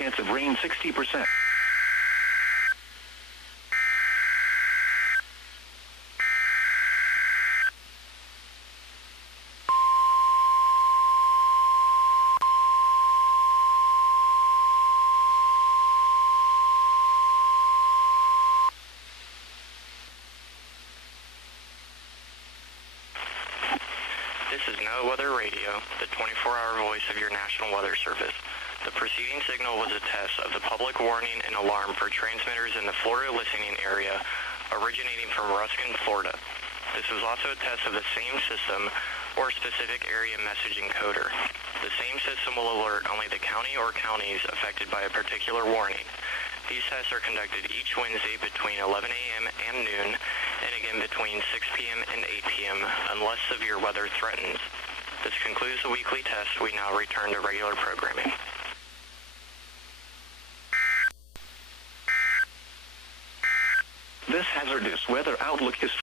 chance of rain 60%. This is NOAA Weather Radio, the 24-hour voice of your National Weather Service. The preceding signal was a test of the public warning and alarm for transmitters in the Florida listening area originating from Ruskin, Florida. This was also a test of the same system or specific area message encoder. The same system will alert only the county or counties affected by a particular warning. These tests are conducted each Wednesday between 11 a.m. and noon, and again between 6 p.m. and 8 p.m. unless severe weather threatens. This concludes the weekly test. We now return to regular programming. This hazardous weather outlook is